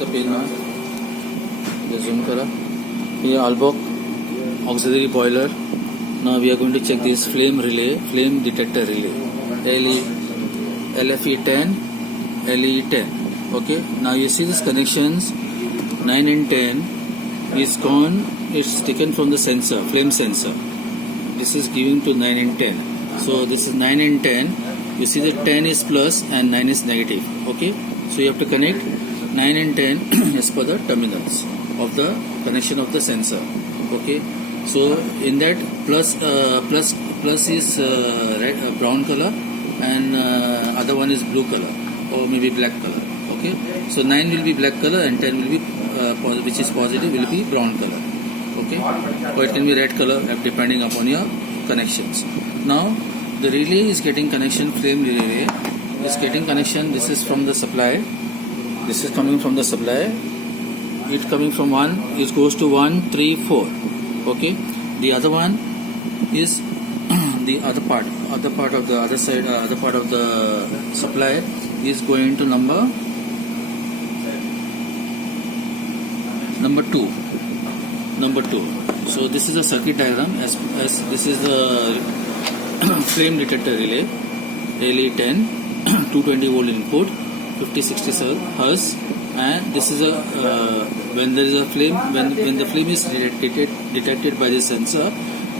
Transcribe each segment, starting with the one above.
the pin now. The zoom color. Here Albok auxiliary boiler. Now we are going to check this flame relay, flame detector relay. LFE10, LE10. Okay. Now you see these connections 9 and 10 is gone. It's taken from the sensor, flame sensor. This is giving to 9 and 10. So this is 9 and 10. You see that 10 is plus and 9 is negative. Okay. So you have to connect 9 and 10 as per the terminals of the connection of the sensor. Okay. So in that plus is red, brown color, and other one is blue color or maybe black color. Okay. So 9 will be black color and 10 will be which is positive will be brown color. Okay. Or it can be red color depending upon your connections. Now the relay is getting connection, flame relay is getting connection. This is from the supply. This is coming from the supply. It coming from 1, it goes to 1, 3, 4. Okay. The other one is the other part of the other side, other part of the supply is going to number 2. So this is a circuit diagram as this is the flame detector relay, LE10, 220 volt input, 50-60 Hz, and this is a when there is a flame, when the flame is detected by the sensor,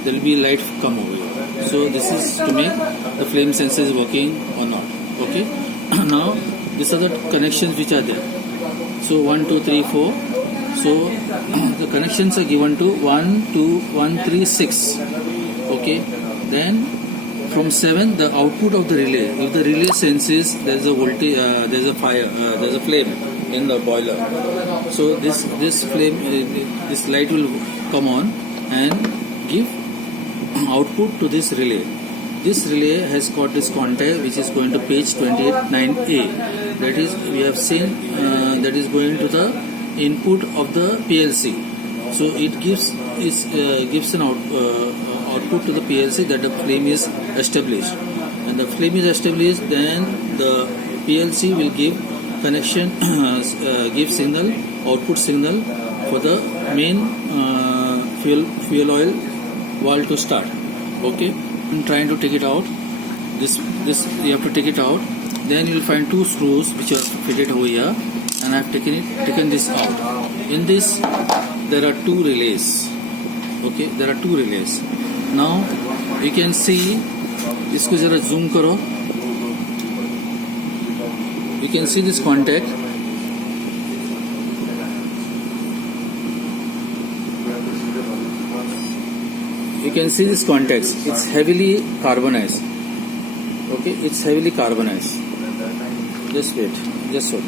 there will be light come over here. So this is to make the flame sensor is working or not. Okay. Now these are the connections which are there. So 1, 2, 3, 4. So the connections are given to 1, 2, 1, 3, 6. Okay. Then from 7, the output of the relay. If the relay senses there is a voltage, there is a fire, there is a flame in the boiler. So this flame, this light will come on and give output to this relay. This relay has got this contact which is going to page 28.9a. That is, we have seen that is going to the input of the PLC. So it gives an output to the PLC that the flame is established. And the flame is established, then the PLC will give connection, give signal, output signal for the main fuel oil valve to start. Okay. I'm trying to take it out. This you have to take it out. Then you will find 2 screws which are fitted over here, and I have taken this out. In this there are 2 relays. Okay, there are 2 relays. Now you can see, इसको जरा zoom करो. You can see this contact. You can see this contacts. It's heavily carbonized. Okay, it's heavily carbonized. Just wait. Just wait.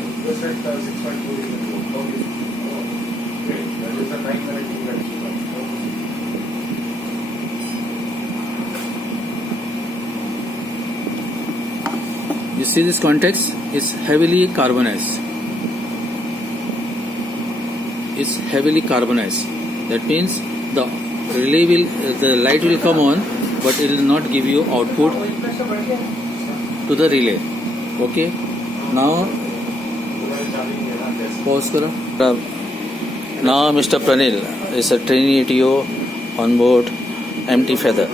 You see this contacts? It's heavily carbonized. It's heavily carbonized. That means the relay the light will come on, but it will not give you output to the relay. Okay. Now pause karo. Now Mr. Pranil is a trainee ATO on board MT Feather.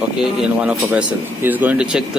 Okay, in one of a vessel. He is going to check the